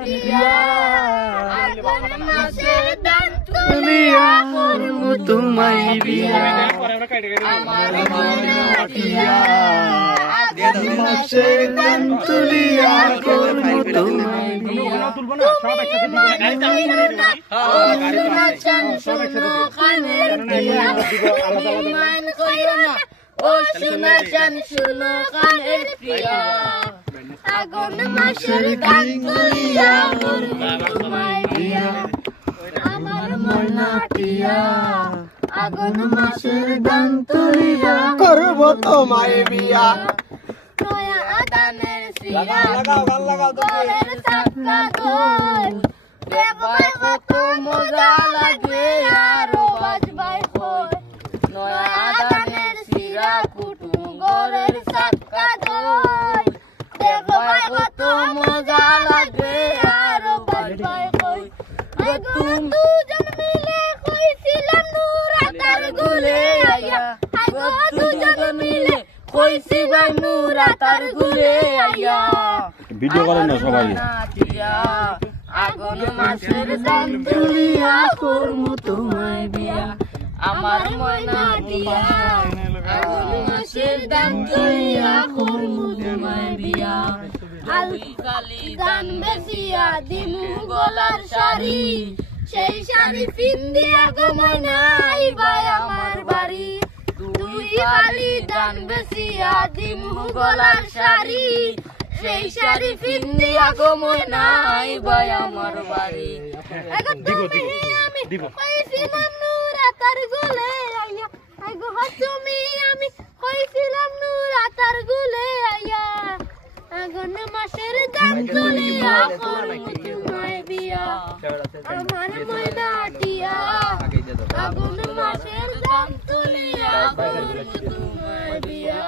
টিয়া আগুন মাসের দান তুলিয়া করব তোমায় বিয়া আমার মনে টিয়া আগুন মাসের দান তুলিয়া করব তোমায় বিয়া ও সোনা চান শুনো কানের প্রিয়া আগুন মাসের গান তুলিয়া করব তোমায় বিয়া আমার মনা টিয়া আগুন মাসের গান তুলিয়া করব তোমায় বিয়া নয়া আদানের সিরা গলের সাক্কা গোল দেখবাই কত মজা লাগে আরো বাজবাই কই নয়া আদানের সিরা কুটু গলের সাক্কা দই দেখবাই কত মজা লাগে আরো বাজবাই কই দুজন মিলে কইছিলাম নুরাতার গুলে আইয়া আগো দুজন মিলে কইছি ভাই নুরাতার গুলে আইয়া ভিডিও করেন না সবাই আগুন মাসের দান তুলিয়া করব তোমায় বিয়া আমার ময়না টিয়া আগুন মাসের দান তুলিয়া করব তোমায় বিয়া আলকি কালি দান বেসিয়া দিমু গলার শাড়ি সেই শাড়ি পিন্দিয়া গো ময়না আইবাই আমার বাড়ি তুই কালি দান বেসিয়া দিমু গলার শাড়ি সেই শাড়ি পিন্দিয়া গো ময়না আইবাই আমার বাড়ি দিব কইছিলাম নুরাতার গুলে আইয়া আগো তুমি আমি কইছিলাম নুরাতার গুলে আইয়া আগুন মাসের দান তুলিয়া করব তোমায় বিয়া আমার ময়না টিয়া আগুন মাসের দান তুলিয়া করব তোমায় বিয়া